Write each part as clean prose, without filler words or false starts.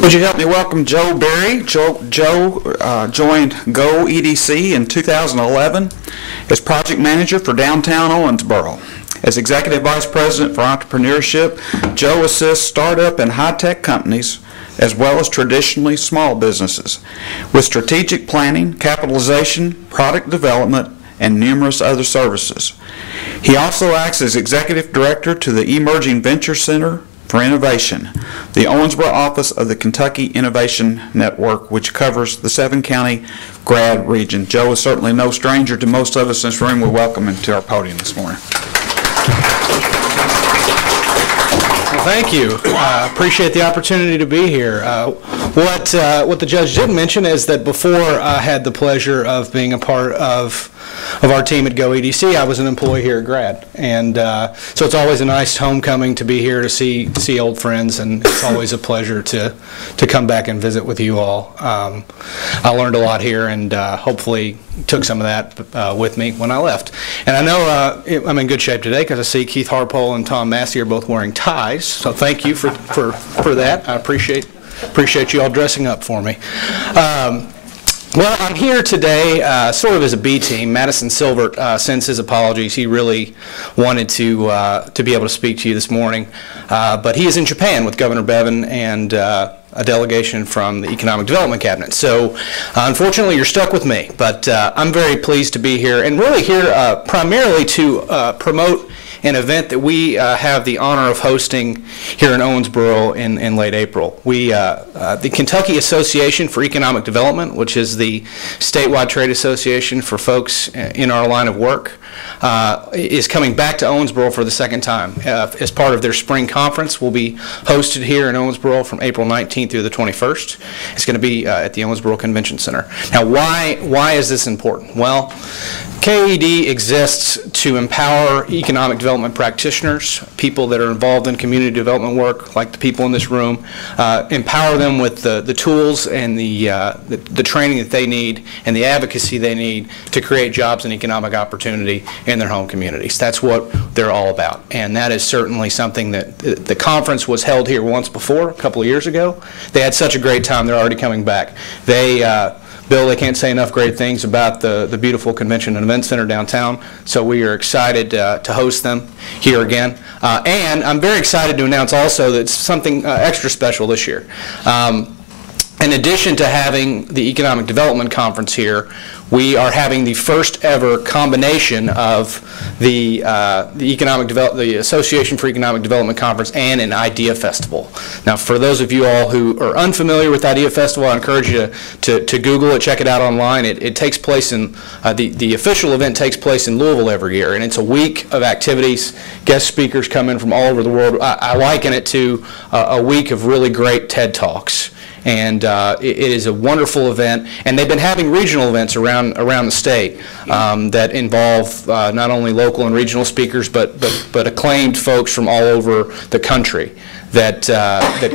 Would you help me welcome JoeBerry? Joe joined Go EDC in 2011 as project manager for downtown Owensboro. As Executive Vice President for Entrepreneurship, Joe assists startup and high-tech companies as well as traditionally small businesses with strategic planning, capitalization, product development, and numerous other services. He also acts as Executive Director to the Emerging Venture Center for Innovation, the Owensboro office of the Kentucky Innovation Network, which covers the 7-county GRADD region. Joe is certainly no stranger to most of us in this room. We welcome him to our podium this morning. Well, thank you. Appreciate the opportunity to be here. What the judge didn't mention is that before I had the pleasure of being a part of our team at Go EDC, I was an employee here at GRADD, and so it's always a nice homecoming to be here to see old friends, and it's always a pleasure to come back and visit with you all. I learned a lot here, and hopefully took some of that with me when I left. And I know I'm in good shape today because I see Keith Harpole and Tom Massey are both wearing ties, so thank you for that. I appreciate you all dressing up for me. Well, I'm here today sort of as a B team. Madison Silvert sends his apologies. He really wanted to be able to speak to you this morning, but he is in Japan with Governor Bevin and a delegation from the Economic Development Cabinet. So unfortunately, you're stuck with me, but I'm very pleased to be here, and really here primarily to promote an event that we have the honor of hosting here in Owensboro in late April. The Kentucky Association for Economic Development, which is the statewide trade association for folks in our line of work, is coming back to Owensboro for the second time. As part of their spring conference, will be hosted here in Owensboro from April 19th through the 21st. It's going to be at the Owensboro Convention Center. Now, why is this important? Well, KED exists to empower economic development practitioners, people that are involved in community development work, like the people in this room, empower them with the tools and the training that they need and the advocacy they need to create jobs and economic opportunity in their home communities. That's what they're all about, and that is certainly something that the conference was held here once before, a couple of years ago. They had such a great time, they're already coming back. Bill, they can't say enough great things about the beautiful convention and event center downtown, so we are excited to host them here again. And I'm very excited to announce also that it's something extra special this year. In addition to having the Economic Development Conference here, we are having the first ever combination of the Association for Economic Development Conference and an Idea Festival. Now, for those of you all who are unfamiliar with Idea Festival, I encourage you to Google it, check it out online. It takes place in, the official event takes place in Louisville every year, and it's a week of activities. Guest speakers come in from all over the world. I liken it to a week of really great TED Talks. And it is a wonderful event, and they've been having regional events around the state that involve not only local and regional speakers, but acclaimed folks from all over the country that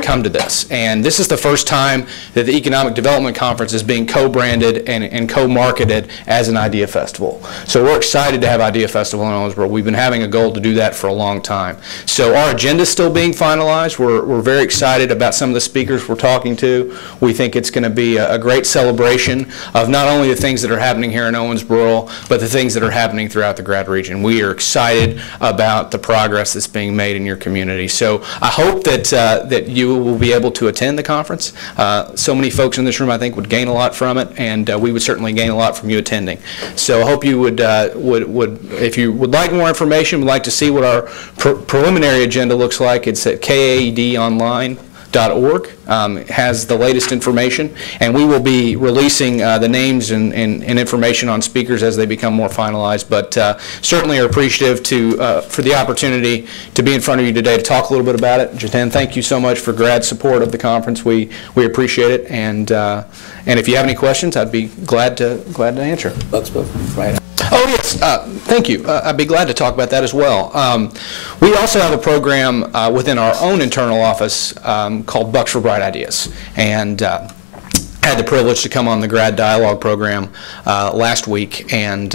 come to this. And this is the first time that the Economic Development Conference is being co-branded and co-marketed as an Idea Festival. So we're excited to have Idea Festival in Owensboro. We've been having a goal to do that for a long time. So our agenda is still being finalized. We're very excited about some of the speakers we're talking to. We think it's going to be a great celebration of not only the things that are happening here in Owensboro, but the things that are happening throughout the GRADD region. We are excited about the progress that's being made in your community. So I hope that you will be able to attend the conference. So many folks in this room, I think, would gain a lot from it, and we would certainly gain a lot from you attending. So I hope you would if you would like more information, would like to see what our preliminary agenda looks like, it's at kaedonline.org. It has the latest information, and we will be releasing the names and information on speakers as they become more finalized, but certainly are appreciative for the opportunity to be in front of you today to talk a little bit about it. Jatan, thank you so much for GRADD's support of the conference. We appreciate it, and if you have any questions, I'd be glad to answer. Let's go right. Oh, yes. Thank you. I'd be glad to talk about that as well. We also have a program within our own internal office called Bucks for Bright Ideas. And had the privilege to come on the GRADD Dialogue program last week and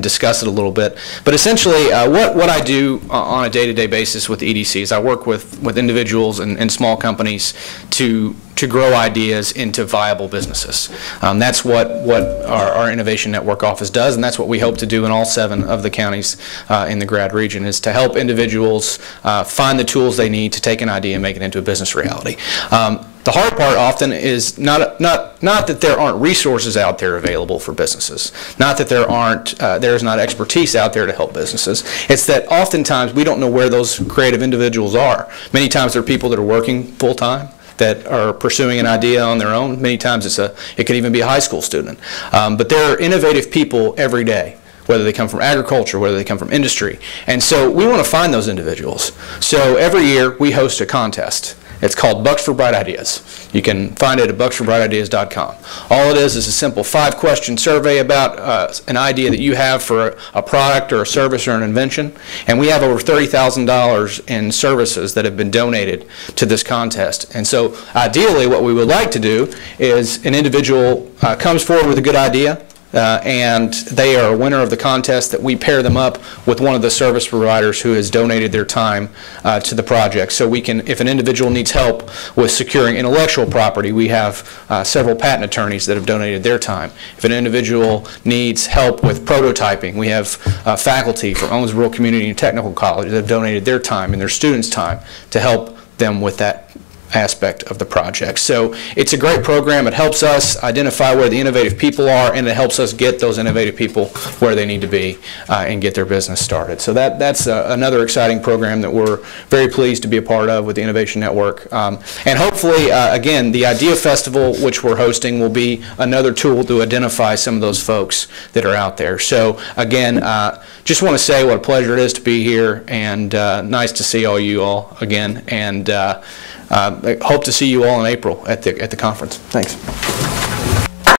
discuss it a little bit. But essentially, what I do on a day-to-day basis with EDC is I work with individuals and small companies to to grow ideas into viable businesses. That's what our Innovation Network office does, and that's what we hope to do in all 7 of the counties in the GRADD region, is to help individuals find the tools they need to take an idea and make it into a business reality. The hard part often is not that there aren't resources out there available for businesses, not that there's not expertise out there to help businesses. It's that oftentimes we don't know where those creative individuals are. Many times they're people that are working full-time, that are pursuing an idea on their own. Many times it could even be a high school student. But there are innovative people every day, whether they come from agriculture, whether they come from industry. And so we want to find those individuals. So every year we host a contest. It's called Bucks for Bright Ideas. You can find it at bucksforbrightideas.com. All it is a simple 5-question survey about an idea that you have for a product or a service or an invention. And we have over $30,000 in services that have been donated to this contest. And so ideally what we would like to do is an individual comes forward with a good idea, and they are a winner of the contest, that we pair them up with one of the service providers who has donated their time to the project. So we can, if an individual needs help with securing intellectual property, we have several patent attorneys that have donated their time. If an individual needs help with prototyping, we have faculty from Owensboro Community and Technical College that have donated their time and their students' time to help them with that aspect of the project. So it's a great program. It helps us identify where the innovative people are, and it helps us get those innovative people where they need to be and get their business started. So that's another exciting program that we're very pleased to be a part of with the Innovation Network. And hopefully, again, the Idea Festival, which we're hosting, will be another tool to identify some of those folks that are out there. So again, just want to say what a pleasure it is to be here, and nice to see you all again. And I hope to see you all in April at the conference. Thanks.